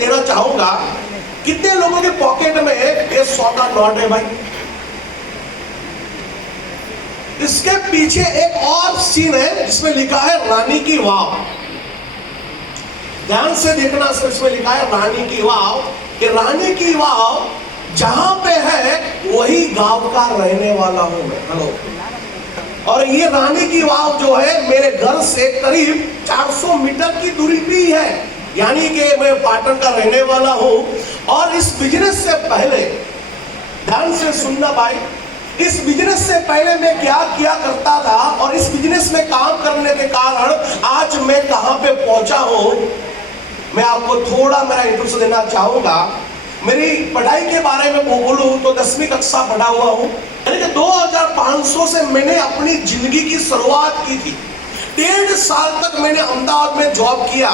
देना चाहूंगा, कितने लोगों के पॉकेट में ये 100 का नोट है भाई? इसके पीछे एक और सीन है जिसमें लिखा है रानी की वाव। ध्यान से देखना, इसमें लिखा है रानी की वाव। ये रानी की वाव जहां पे है वही गांव का रहने वाला हूं मैं। हेलो। और ये रानी की वाव जो है मेरे घर से करीब 400 मीटर की दूरी पे ही है, यानी कि मैं पाटन का रहने वाला हूं। और इस बिजनेस से पहले, ध्यान से सुनना भाई, इस बिजनेस से पहले मैं क्या किया करता था और इस बिजनेस में काम करने के कारण आज मैं कहां पे पहुंचा हूं, मैं आपको थोड़ा मेरा इंट्रोडक्शन देना चाहूंगा। मेरी पढ़ाई के बारे में बोलूं तो 10वीं कक्षा पढ़ा हुआ हूं, यानी कि 2500 से मैंने अपनी जिंदगी की शुरुआत की थी। 1.5 साल तक मैंने अहमदाबाद में जॉब किया,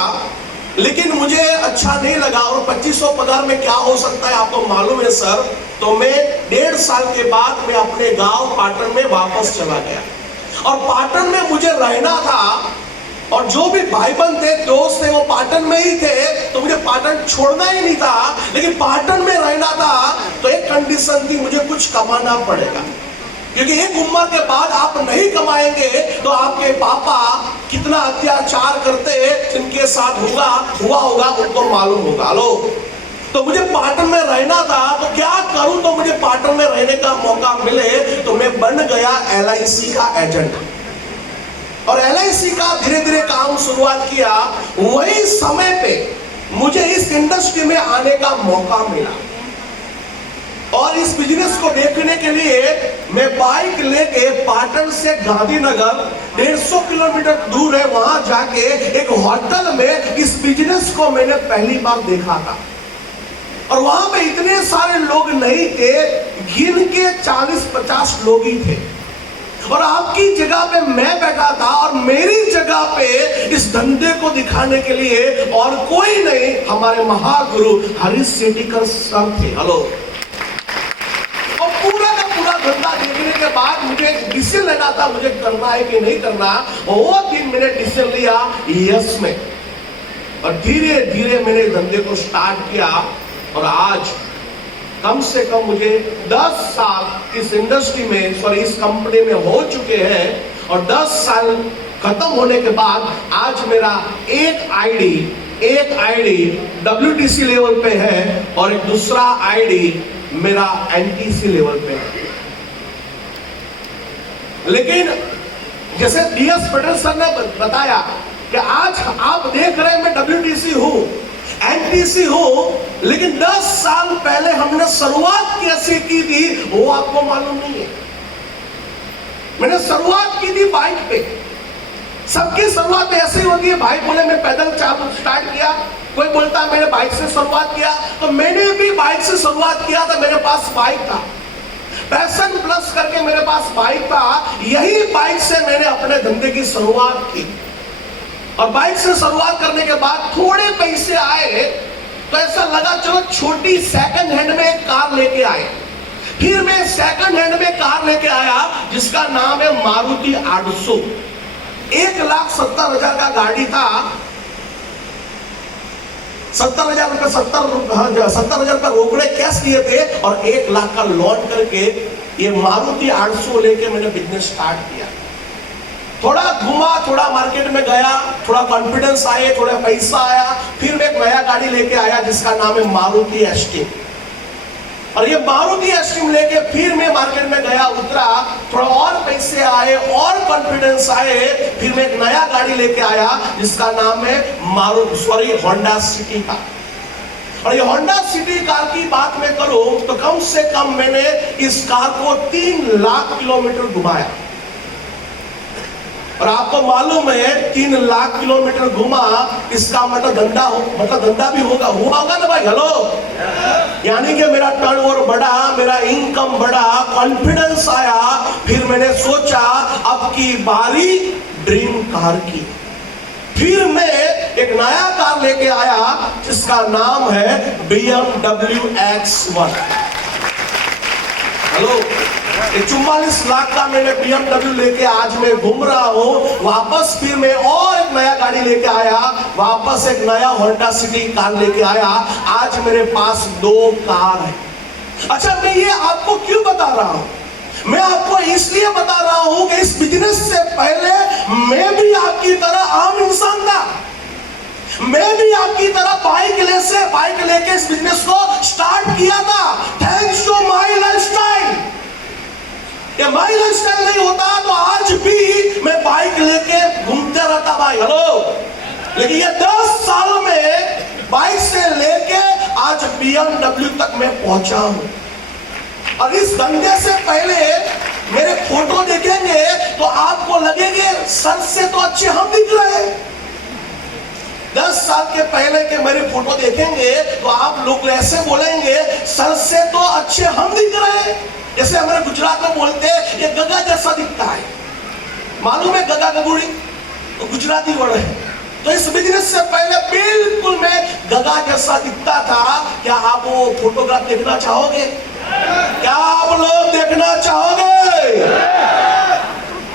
लेकिन मुझे अच्छा नहीं लगा। और 2500 पगार में क्या हो सकता है आपको मालूम है सर? तो मैं 1.5 साल के बाद मैं अपने गांव पाटन में वापस चला गया। और पाटन में मुझे रहना था, और जो भी भाई बंद थे, दोस्त थे, वो पाटन में ही थे, तो मुझे पाटन छोड़ना ही नहीं था। लेकिन पाटन में रहना था तो एक कंडीशन थी, मुझे कुछ कमाना पड़ेगा, क्योंकि एक उम्र के बाद आप नहीं कमाएंगे तो आपके पापा कितना अत्याचार करते जिनके साथ हुआ होगा उनको मालूम होगा। लो, तो मुझे पाटन में रहना था, तो क्या करूं तो मुझे पाटन में रहने का मौका मिले, तो मैं बन गया LIC का एजेंट। और LIC का धीरे धीरे काम शुरुआत किया। वही समय पे मुझे इस इंडस्ट्री में आने का मौका मिला, और इस बिजनेस को देखने के लिए मैं बाइक लेके पाटन से गांधीनगर 150 किलोमीटर दूर है, वहां जाके एक होटल में इस बिजनेस को मैंने पहली बार देखा था। और वहां पे इतने सारे लोग नहीं थे, गिन के 40-50 लोग ही थे। और आपकी जगह पे मैं बैठा था, और मेरी जगह पे इस धंधे को दिखाने के लिए और कोई नहीं, हमारे महागुरु हरीश सेठीकर सर थे। हेलो। और पूरा का पूरा धंधा देखने के बाद मुझे एक डिसीजन लेना था, मुझे करना है कि नहीं करना। वो दिन मैंने डिसीजन लिया यस में, और धीरे धीरे मैंने धंधे को स्टार्ट किया। और आज कम से कम मुझे 10 साल इस इंडस्ट्री में, सॉरी इस कंपनी में हो चुके हैं। और 10 साल खत्म होने के बाद आज मेरा एक आईडी WTC लेवल पे है, और एक दूसरा आईडी मेरा NTC लेवल पे है। लेकिन जैसे DS पटेल सर ने बताया कि आज आप देख रहे हैं मैं WTC हूं, NTC हूं, लेकिन 10 साल पहले हमने शुरुआत कैसे की थी वो आपको मालूम नहीं है। मैंने शुरुआत की थी बाइक पे। सबकी शुरुआत ऐसे ही होती है। भाई बोले मैं पैदल स्टार्ट किया, कोई बोलता है मैंने बाइक से शुरुआत किया, तो मैंने भी बाइक से शुरुआत किया था। मेरे पास बाइक था, पैशन प्लस करके मेरे पास बाइक था। यही बाइक से मैंने अपने धंधे की शुरुआत की। और बाइक से शुरुआत करने के बाद थोड़े पैसे आए, तो ऐसा लगा चलो छोटी सेकंड हैंड में कार लेके आए। फिर मैं सेकंड हैंड में कार लेके आया जिसका नाम है मारुति 800। 1,70,000 का गाड़ी था। 70,000 रुपए 70,000 का रोकड़े कैश दिए थे, और 1 लाख का लोन करके ये मारुति 800 लेके मैंने बिजनेस स्टार्ट किया। थोड़ा घुमा, थोड़ा मार्केट में गया, थोड़ा कॉन्फिडेंस आए, थोड़ा पैसा आया। फिर मैं एक नया गाड़ी लेके आया जिसका नाम है मारुति एस्टीम। और ये मारुति एस्टीम लेके फिर मैं मार्केट में गया, उतरा, थोड़ा और पैसे आए और कॉन्फिडेंस आए। फिर मैं एक नया गाड़ी लेके आया जिसका नाम है होंडा सिटी कार। और ये होंडा सिटी कार की बात मैं करूं तो कम से कम मैंने इस कार को 3 लाख किलोमीटर घुमाया। और आपको मालूम है 3 लाख किलोमीटर घुमा, इसका मतलब धंधा भी हुआ होगा ना भाई। हेलो। यानी कि मेरा टर्नओवर बढ़ा, मेरा इनकम बढ़ा, कॉन्फिडेंस आया। फिर मैंने सोचा अब की बारी ड्रीम कार की। फिर मैं एक नया कार लेके आया जिसका नाम है BMW X1। हेलो। 44 लाख का मैंने BMW लेके आज मैं घूम रहा हूँ। वापस फिर मैं और एक नया गाड़ी लेके आया, वापस एक नया होंडा सिटी कार लेके आया। आज मेरे पास 2 कार है। अच्छा, मैं ये आपको क्यों बता रहा हूँ? मैं आपको इसलिए बता रहा हूँ कि इस बिजनेस से पहले मैं भी आपकी तरह आम इंसान था। मैं भी आपकी तरह बाइक लेके इस बिजनेस को स्टार्ट किया था। Thanks to my lifestyle. ये माय लाइफस्टाइल नहीं होता तो आज भी मैं बाइक लेके घूमते रहता भाई। हेलो, लेकिन ये 10 साल में बाइक से लेके आज BMW तक मैं पहुंचा हूं। और इस धंधे से पहले मेरे फोटो देखेंगे तो आपको लगेंगे सर से तो अच्छे हम दिख रहे हैं। 10 साल के पहले के मेरे फोटो देखेंगे तो आप लोग ऐसे बोलेंगे सर से तो अच्छे हम दिख रहे हैं। जैसे हमारे गुजरात में बोलते हैं ये गगा जैसा दिखता है। मालूम है गगा गगुड़ी तो गुजराती वर्ड है। तो इस बिजनेस से पहले बिल्कुल मैं गगा जैसा दिखता था। क्या आप वो फोटोग्राफ देखना चाहोगे? क्या आप लोग देखना चाहोगे?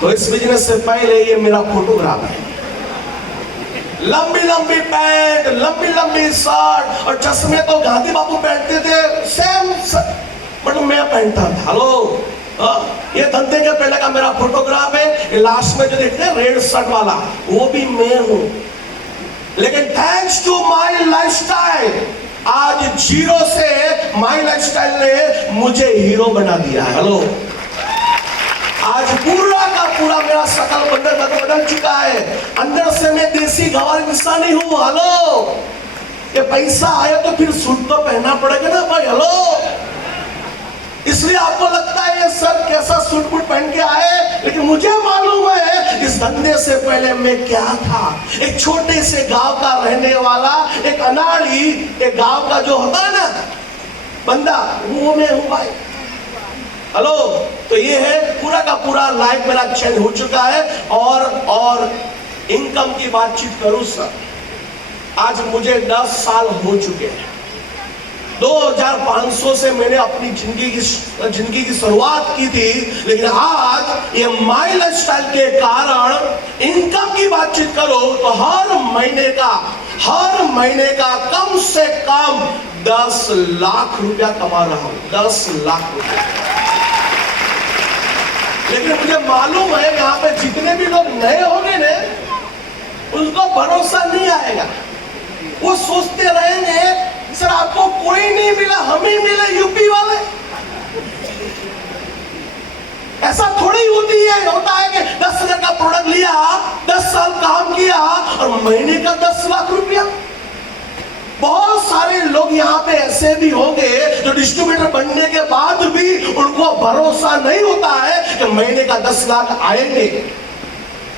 तो इस बिजनेस से पहले ये मेरा फोटोग्राफ है। लंबी लंबी पैंट, लंबी लंबी शर्ट और चश्मे तो गांधी बाबू पहनते थे, सेम बट मैं पहनता था। हेलो, ये धंधे के पहले का मेरा फोटोग्राफ है। लास्ट में जो देखते हैं रेड शर्ट वाला, वो भी मैं हूं। लेकिन थैंक्स टू माय लाइफस्टाइल, आज 0 से माय लाइफस्टाइल ने मुझे हीरो बना दिया है। हेलो, आज पूरा का पूरा मेरा शकल बदल चुका है। अंदर से मैं देसी गवार इंसान नहीं हूं। हेलो, ये पैसा आया तो फिर सूट तो पहनना पड़ेगा ना भाई। हेलो, इसलिए आपको लगता है ये सर कैसा सूट बूट पहन के आए, लेकिन मुझे मालूम है इस धंधे से पहले मैं क्या था। एक छोटे से गांव का रहने वाला, एक अनाड़ी, एक गांव का जो होता है ना बंदा, वो मैं हूं भाई। हेलो, तो ये है पूरा का पूरा लाइफ मेरा चेंज हो चुका है। और इनकम की बातचीत करूं सर, आज मुझे 10 साल हो चुके हैं। 2500 से मैंने अपनी जिंदगी की शुरुआत की थी, लेकिन आज ये माय लाइफस्टाइल के कारण इनकम की बातचीत करो तो हर महीने का कम से कम 10 लाख रुपया कमा रहा हूं। 10 लाख रुपया। लेकिन मुझे मालूम है यहाँ पे जितने भी लोग नए होंगे ना, उनको भरोसा नहीं आएगा। वो सोचते रहेंगे सर आपको कोई नहीं मिला, हम ही मिले यूपी वाले। ऐसा थोड़ी होता है कि 10,000 का प्रोडक्ट लिया, 10 साल काम किया और महीने का 10 लाख रुपया। बहुत सारे लोग यहाँ पे ऐसे भी होंगे जो डिस्ट्रीब्यूटर बनने के बाद भी उनको भरोसा नहीं होता है कि महीने का 10 लाख आएंगे।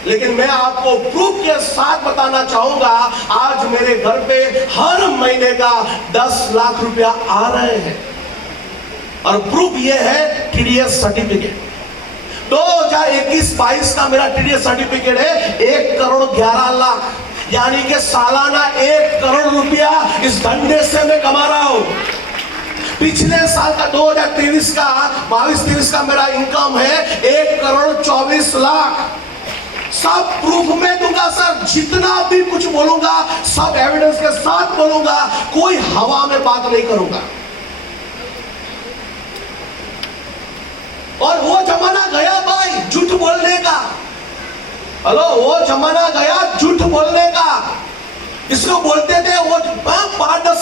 लेकिन मैं आपको प्रूफ के साथ बताना चाहूंगा, आज मेरे घर पे हर महीने का 10 लाख रुपया आ रहे हैं। और प्रूफ ये है TDS सर्टिफिकेट। 2021-22 का मेरा TDS सर्टिफिकेट है 1 करोड़ 11 लाख, यानी कि सालाना 1 करोड़ रुपया इस धंधे से मैं कमा रहा हूं। पिछले साल का 2023 का 22-23 का मेरा इनकम है 1 करोड़ 24 लाख। सब प्रूफ में दूंगा सर, जितना भी कुछ बोलूंगा सब एविडेंस के साथ बोलूंगा, कोई हवा में बात नहीं करूंगा। और वो जमाना गया भाई झूठ बोलने का। हेलो, वो जमाना गया झूठ बोलने का। इसको बोलते थे वो 10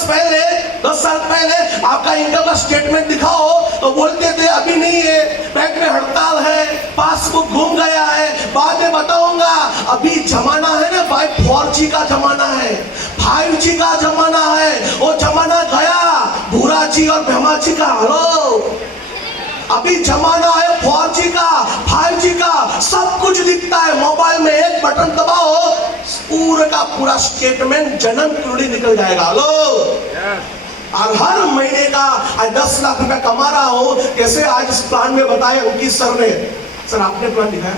साल पहले आपका इनकम का स्टेटमेंट दिखाओ तो बोलते थे अभी नहीं है, बैंक में हड़ताल है, पासबुक घूम गया है, बाद में बताऊंगा। अभी जमाना है ना भाई, 4G का जमाना है, 5G का जमाना है। वो जमाना गया भूरा जी और ब्रह्मा जी का। हेलो, अभी जमाना है 4G का, 5G का, सब कुछ दिखता है मोबाइल में। एक बटन दबाओ, पूरा का पूरा स्टेटमेंट जन्म कुंडली निकल जाएगा। हेलो, और हर महीने का आज 10 लाख रुपया कमा रहा हूं। कैसे आज इस प्लान में बताया अंकित सर ने, सर आपने प्लान दिखाया?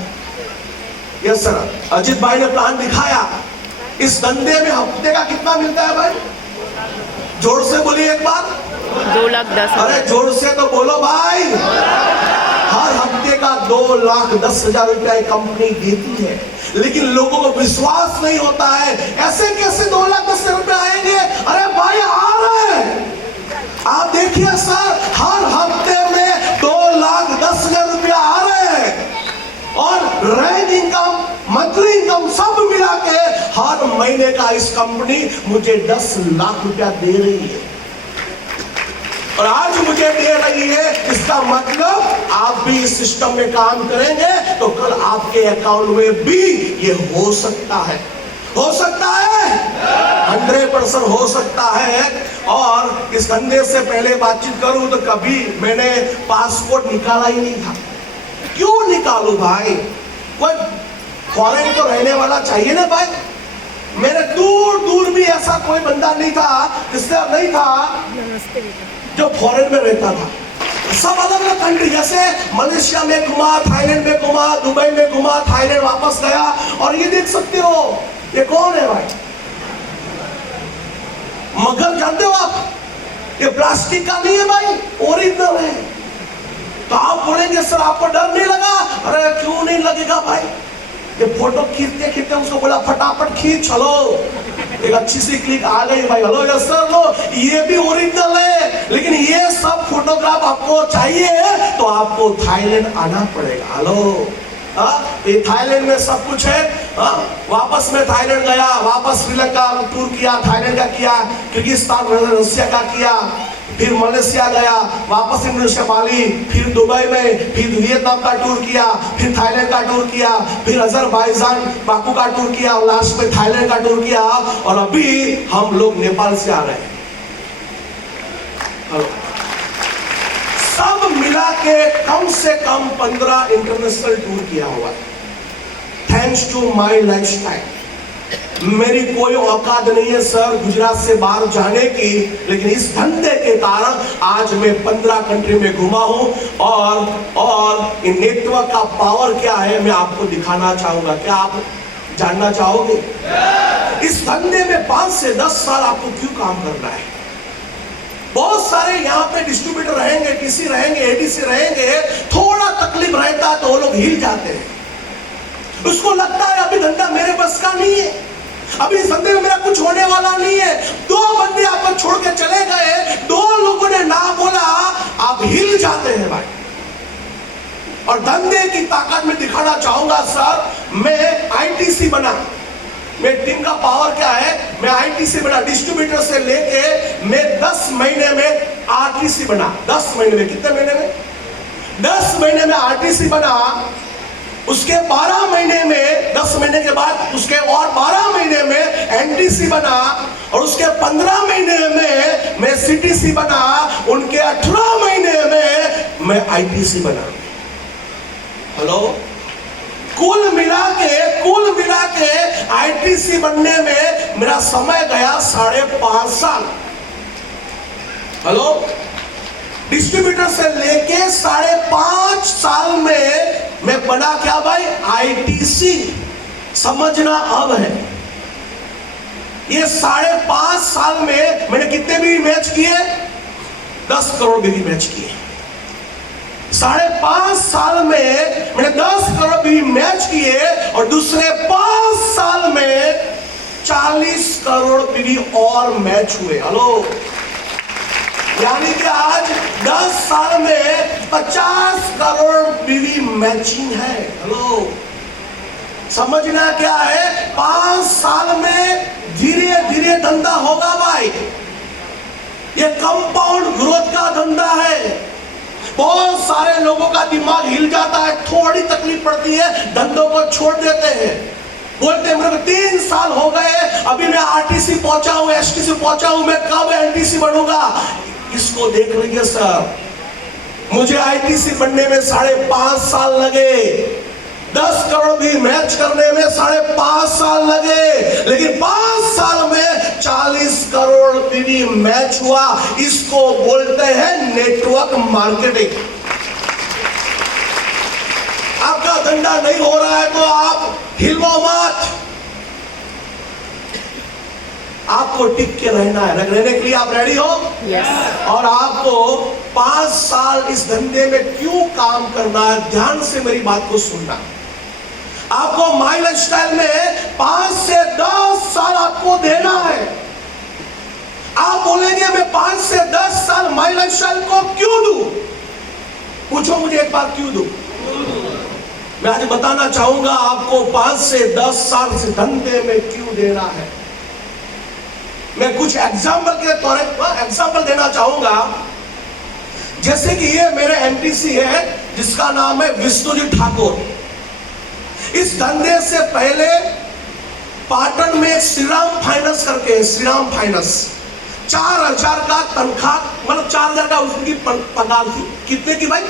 यस सर, अजीत भाई ने प्लान दिखाया। इस धंधे में हफ्ते का कितना मिलता है भाई? जोर से बोलिए एक बार। 2,10,000। अरे जोर से तो बोलो भाई। हर हफ्ते का 2,10,000 रुपया कंपनी देती है, लेकिन लोगों को विश्वास नहीं होता है। ऐसे कैसे 2,10,000 रुपया आएंगे? अरे भाई आ रहे हैं। आप देखिए सर, हर हफ्ते में 2,10,000 रुपया आ रहे हैं और रेंट इनकम, मंथली इनकम सब मिला के हर महीने का इस कंपनी मुझे 10 लाख रुपया दे रही है। और आज मुझे दे रही है, इसका मतलब आप भी इस सिस्टम में काम करेंगे तो कल आपके अकाउंट में भी ये हो सकता है, हो सकता है, 100% हो सकता है। और इस धंधे से पहले बातचीत करूं तो कभी मैंने पासपोर्ट निकाला ही नहीं था। क्यों निकालू भाई? कोई फॉरेन तो रहने वाला चाहिए ना भाई। मेरे दूर दूर भी ऐसा कोई बंदा नहीं था, इसलिए नहीं था जो फॉरेन में रहता था। सब अलग अलग कंट्री, जैसे मलेशिया में घुमा, थाईलैंड में घुमा, दुबई में घुमा, थाईलैंड वापस गया। और ये देख सकते हो, ये कौन है भाई? मगर जानते हो आप, ये प्लास्टिक का नहीं है भाई, ओरिजिनल है। तो आप बोलेंगे सर आपको डर नहीं लगा? अरे क्यों नहीं लगेगा भाई? ये फोटो खींचते खींचते उसको बोला फटाफट खींच, चलो एक अच्छी सी क्लिक आ गई भाई। हेलो यस सर, लो ये भी ओरिजिनल है, लेकिन ये सब फोटोग्राफ आपको चाहिए तो आपको थाईलैंड आना पड़ेगा। हेलो ये थाईलैंड में सब कुछ है। वापस में थाईलैंड गया, वापस श्रीलंका टूर किया, थाईलैंड का किया, किर्गिस्तान रसिया का किया, फिर मलेशिया गया, वापस इंडोनेशिया बाली, फिर दुबई में, फिर वियतनाम का टूर किया, फिर थाईलैंड का टूर किया, फिर अजरबैजान बाकू का टूर किया और लास्ट में थाईलैंड का टूर किया। और अभी हम लोग नेपाल से आ रहे हैं। सब मिला के कम से कम 15 इंटरनेशनल टूर किया हुआ है, थैंक्स टू माई लाइफस्टाइल। मेरी कोई औकात नहीं है सर गुजरात से बाहर जाने की, लेकिन इस धंधे के कारण आज मैं 15 कंट्री में घुमा हूं। और इन नेटवर्क का पावर क्या है मैं आपको दिखाना चाहूंगा। क्या आप जानना चाहोगे? इस धंधे में 5 से 10 साल आपको क्यों काम करना है? बहुत सारे यहाँ पे डिस्ट्रीब्यूटर रहेंगे, टीसी रहेंगे, एडीसी रहेंगे, थोड़ा तकलीफ रहता है तो वो लोग हिल जाते हैं। उसको लगता है अभी धंधा मेरे बस का नहीं है, अभी इस धंधे में मेरा कुछ होने वाला नहीं है। 2 बंदे आपको छोड़ के चले गए, 2 लोगों ने ना बोला, आप हिल जाते हैं भाई। और धंधे की ताकत में दिखाना चाहूंगा सर, मैं आईटीसी बना। मेरी टीम का पावर क्या है? मैं आईटीसी बना, डिस्ट्रीब्यूटर से लेके मैं 10 महीने में आरटीसी बना। 10 महीने में, कितने महीने में? 10 महीने में आरटीसी बना। उसके 12 महीने में, 10 महीने के बाद उसके और 12 महीने में एनटीसी बना। और उसके 15 महीने में मैं सीटीसी बना। उनके 18 महीने में मैं आईटीसी बना। हेलो, कुल मिला के आईटीसी बनने में मेरा समय गया 5.5 साल। हेलो, डिस्ट्रीब्यूटर से लेके 5.5 साल में मैं बना क्या भाई? आईटीसी। समझना अब है, ये 5.5 साल में मैंने कितने भी मैच किए? 10 करोड़ भी मैच किए। 5.5 साल में मैंने 10 करोड़ भी मैच किए और दूसरे 5 साल में 40 करोड़ भी और मैच हुए। हेलो, यानी कि आज 10 साल में 50 करोड़ बीवी मैचिंग है। हेलो, समझना क्या है? 5 साल में धीरे धीरे धंधा होगा भाई। ये कंपाउंड ग्रोथ का धंधा है। बहुत सारे लोगों का दिमाग हिल जाता है, थोड़ी तकलीफ पड़ती है, धंधों को छोड़ देते हैं। बोलते हैं मेरे को 3 साल हो गए, अभी मैं आरटीसी पहुंचा हूं, एसटीसी पहुंचा हूं, मैं कब एनटीसी बनूंगा? इसको देख लीजिए सर, मुझे आईटीसी बनने में 5.5 साल लगे, 10 करोड़ भी मैच करने में 5.5 साल लगे, लेकिन 5 साल में 40 करोड़ भी मैच हुआ। इसको बोलते हैं नेटवर्क मार्केटिंग। आपका धंधा नहीं हो रहा है तो आप हिलो मत। आपको टिक के रहना है, रहने के लिए आप रेडी हो? Yes. और आपको 5 साल इस धंधे में क्यों काम करना है, ध्यान से मेरी बात को सुनना। आपको माई लाइफस्टाइल में 5 से 10 साल आपको देना है। आप बोलेंगे मैं 5 से 10 साल माई लाइफस्टाइल को क्यों दूं? पूछो मुझे एक बार, क्यों दूं? मैं आज बताना चाहूंगा आपको 5 से 10 साल से धंधे में क्यों देना है। मैं कुछ एग्जाम्पल के तौर पर एग्जाम्पल देना चाहूंगा। जैसे कि ये मेरे एमटीसी है जिसका नाम है विष्णुजीत ठाकुर। इस धंधे से पहले पाटन में श्रीराम फाइनेंस करके, श्रीराम फाइनेंस 4000 का तनख्वाह, मतलब 4000 का उसकी पगार थी। कितने की भाई?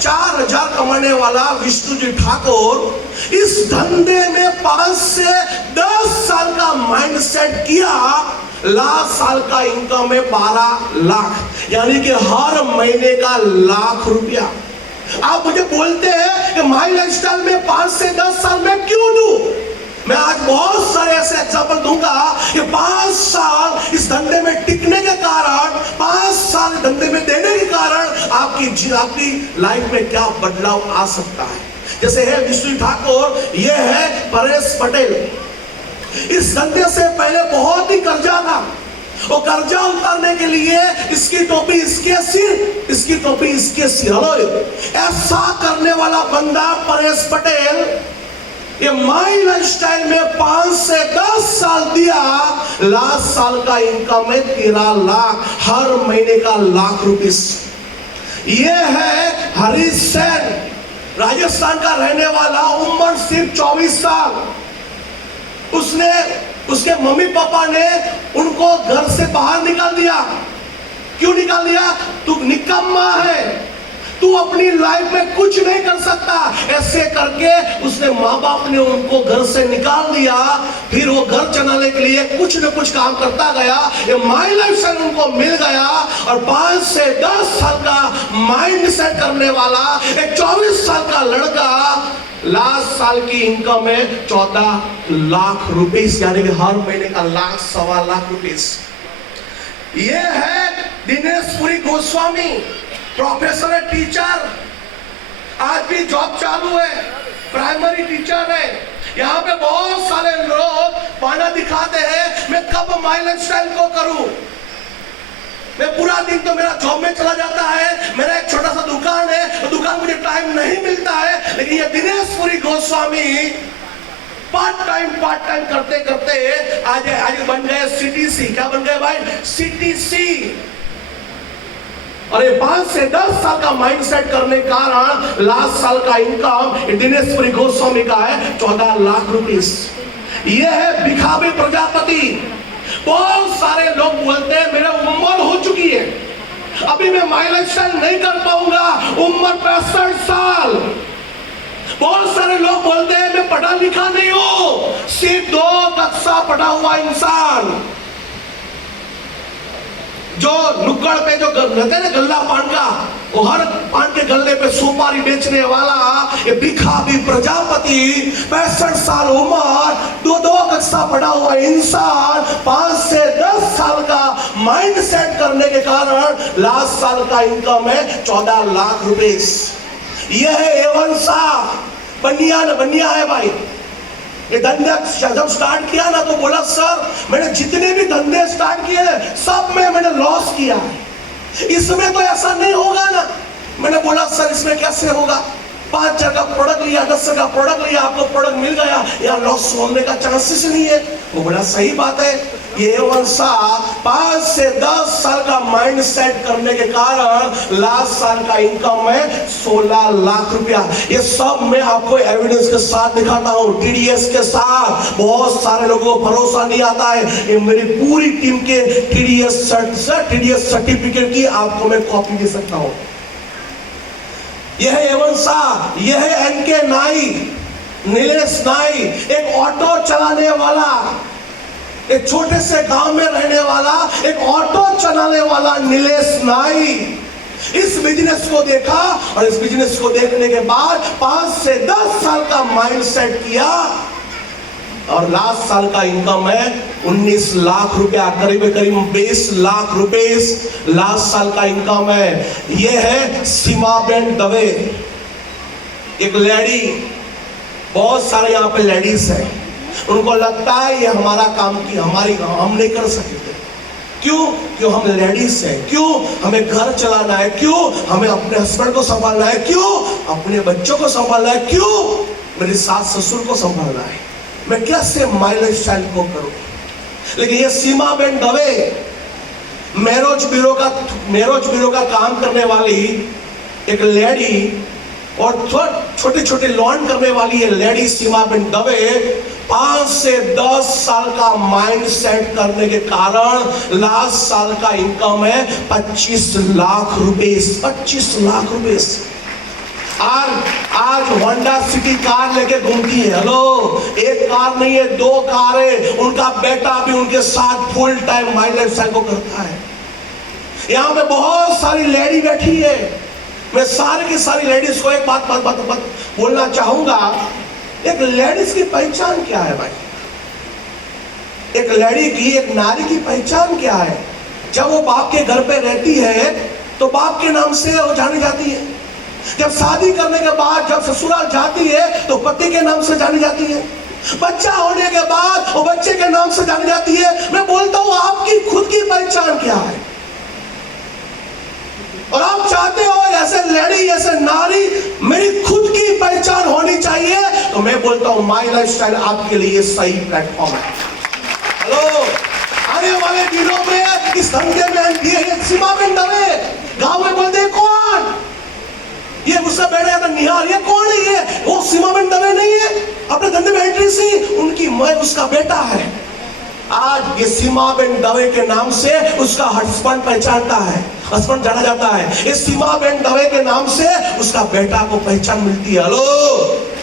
4000 कमाने वाला विष्णुजीत ठाकुर इस धंधे में 5 से 10 साल का माइंड सेट किया। लास्ट साल का इनकम है 12 लाख, यानी कि हर महीने का लाख रुपया। आप मुझे बोलते हैं कि माई लाइफस्टाइल में 5 से 10 साल में क्यों दूं? मैं आज बहुत सारे ऐसे एग्जाम्पल दूंगा कि 5 साल इस धंधे में टिकने के कारण, 5 साल धंधे में देने के कारण आपकी लाइफ में क्या बदलाव आ सकता है। जैसे है विष्णु ठाकुर, ये है परेश पटेल। इस धंधे से पहले बहुत ही कर्जा था। वो कर्जा उतारने के लिए इसकी टोपी इसके सिर, इसकी टोपी इसके सिर, ऐसा करने वाला बंदा परेश पटेल, ये माई लाइफस्टाइल में 5 से 10 साल दिया। लास्ट साल का इनकम है 13 लाख, हर महीने का लाख रुपीस। ये है हरीश सेन, राजस्थान का रहने वाला, उम्र सिर्फ 24 साल। उसके मम्मी पापा ने उनको घर से बाहर निकाल दिया। क्यों निकाल दिया? तू निकम्मा है, तू अपनी लाइफ में कुछ नहीं कर सकता। ऐसे करके उसने माँ बाप ने उनको घर से निकाल दिया। फिर वो घर चलाने के लिए कुछ न कुछ काम करता गया। ये माई लाइफ से उनको मिल गया और 5 से 10 साल का माइंड सेट करने वाला एक 24 साल का लड़का, लास्ट साल की इनकम है 14 लाख रुपीस, यानी कि हर महीने का लाख, 1.25 लाख रुपीस। ये है दिनेश पुरी गोस्वामी, प्रोफेसर है, टीचर, आज भी जॉब चालू है, प्राइमरी टीचर है। यहाँ पे बहुत सारे लोग पाना दिखाते हैं मैं कब माई लाइफस्टाइल को करूं। मैं पूरा दिन तो मेरा जॉब में चला जाता है, मेरा एक छोटा सा दुकान है, दुकान मुझे टाइम नहीं मिलता है। लेकिन ये दिनेश पुरी गोस्वामी पार्ट टाइम करते करते आज बन गए सीटीसी। क्या बन गए भाई? सीटीसी। और ये 5 से 10 साल का माइंड सेट करने के कारण लास्ट साल का इनकम दिनेश पुरी गोस्वामी का है 14 लाख रुपीस। ये है भिखारी प्रजापति। बहुत सारे लोग बोलते हैं मेरे उम्र हो चुकी है, अभी मैं माई लाइफस्टाइल नहीं कर पाऊंगा, उम्र 65 साल। बहुत सारे लोग बोलते हैं मैं पढ़ा लिखा नहीं हूं, सिर्फ 2 कक्षा पढ़ा हुआ इंसान। जो नुक्कड़ पे जो रहते हैं ना गल्ला पान का, वो हर पान के गल्ले पे सुपारी बेचने वाला ये भिखारी प्रजापति, 65 साल उम्र, 2 कक्षा पढ़ा हुआ इंसान, 5 से 10 साल का माइंड सेट करने के कारण लास्ट साल का इनकम है 14 लाख रुपीस। यह है एवन साहब, बनिया है भाई। ये धंधा जब स्टार्ट किया ना तो बोला सर मैंने जितने भी धंधे स्टार्ट किए सब में मैंने लॉस किया है, इसमें तो ऐसा नहीं होगा ना। मैंने बोला सर इसमें कैसे होगा? 5,000 का प्रोडक्ट लिया, 10,000 का प्रोडक्ट लिया, आपको प्रोडक्ट मिल गया, यहाँ लॉस होने का चांसेस नहीं है। वो बड़ा सही बात है। ये वर्षा 5 से 10 साल का माइंड सेट करने के कारण लास्ट साल का इनकम है 16 लाख रुपया। ये सब मैं आपको एविडेंस के साथ दिखाता हूँ, टीडीएस के साथ। बहुत सारे लोगों को भरोसा नहीं आता है। ये मेरी पूरी टीम के टीडीएस सर्टिफिकेट की आपको मैं कॉपी दे सकता हूँ। यह है एवन शाह, यह है एनके नाई, नीलेश नाई, एक ऑटो चलाने वाला, एक छोटे से गांव में रहने वाला, एक ऑटो चलाने वाला नीलेश नाई। इस बिजनेस को देखा और इस बिजनेस को देखने के बाद 5 से 10 साल का माइंड सेट किया और लास्ट साल का इनकम है 19 लाख रुपया, करीब करीब 20 लाख रुपए लास्ट साल का इनकम है। ये है सीमाबेन दवे, एक लेडी। बहुत सारे यहाँ पे लेडीज हैं, उनको लगता है ये हमारा काम की हमारी हम नहीं कर सकते। क्यों? क्यों हम लेडीज हैं। क्यों? हमें घर चलाना है। क्यों? हमें अपने हस्बैंड को संभालना है। क्यों? अपने बच्चों को संभालना है। क्यों? मेरे सास ससुर को संभालना है। मैं कैसे माय लाइफ स्टाइल को करूं? लेकिन ये सीमाबेन दवे मैरिज ब्यूरो का काम करने वाली एक लेडी और छोटे छोटे लॉन करने वाली ये लेडी सीमाबेन दवे 5 से 10 साल का माइंड सेट करने के कारण लास्ट साल का इनकम है 25 लाख रुपए। 25 लाख रुपए। आज होंडा सिटी कार लेके घूमती है। हेलो, एक कार नहीं है, 2 कार है। उनका बेटा भी उनके साथ full time mind life style को करता है। यहाँ पे बहुत सारी लेडी बैठी है। मैं सारी की सारी लेडीज को एक बात बोलना चाहूंगा। एक लेडीज की पहचान क्या है भाई? एक लेडी की, एक नारी की पहचान क्या है? जब वो बाप के घर पे रहती है तो बाप के नाम से वो जानी जाती है। जब शादी करने के बाद जब ससुराल जाती है तो पति के नाम से जानी जाती है। बच्चा होने के बाद वो बच्चे के नाम से जानी जाती है। मैं बोलता हूं, आपकी खुद की पहचान क्या है? और आप चाहते हो ऐसे लेडी, ऐसे नारी, मेरी खुद की पहचान होनी चाहिए, तो मैं बोलता हूं माय लाइफ स्टाइल आपके लिए सही प्लेटफॉर्म है। हेलो, आने वाले दिनों में इस धंधे में सीमाबेन दवे गांव में बोलते कौन ये उससे बैठे था निहार, ये कौन है? ये वो सीमाबेन दवे नहीं है, अपने धंधे में एंट्री सी उनकी मैं उसका बेटा है। आज ये सीमाबेन दवे के नाम से उसका हस्बैंड पहचानता है, हस्बैंड जाना जाता है। इस सीमाबेन दवे के नाम से उसका बेटा को पहचान मिलती है। हेलो,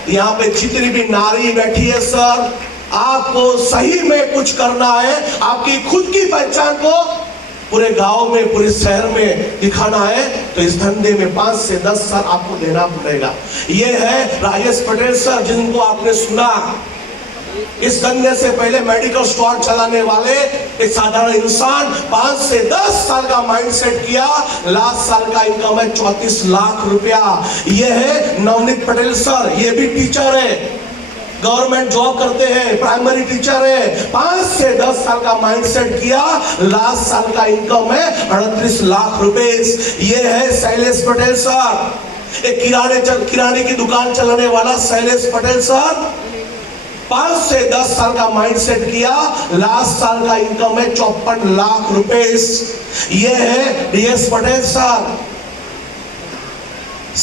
यहाँ पे जितनी भी नारी बैठी है सर, आपको सही में कुछ करना है। आपकी खुद की पहचान को पूरे गांव में, पूरे शहर में दिखाना है तो इस धंधे में 5 से 10 साल आपको देना पड़ेगा। ये है राजेश पटेल सर, जिनको आपने सुना। इस धंधे से पहले मेडिकल स्टोर चलाने वाले एक साधारण इंसान 5 से 10 साल का माइंड सेट किया। लास्ट साल का इनकम है 34 लाख रुपया। ये है नवनीत पटेल सर, ये भी टीचर है, गवर्नमेंट जॉब करते हैं, प्राइमरी टीचर है। 5 से 10 साल का माइंड सेट किया। लास्ट साल का इनकम है 38 लाख रुपए। ये है शैलेश पटेल सर, एक किराने की दुकान चलाने वाला शैलेश पटेल सर। 5 से 10 साल का माइंड सेट किया। लास्ट साल का इनकम है 54 लाख रुपए। ये है डीएस पटेल सर,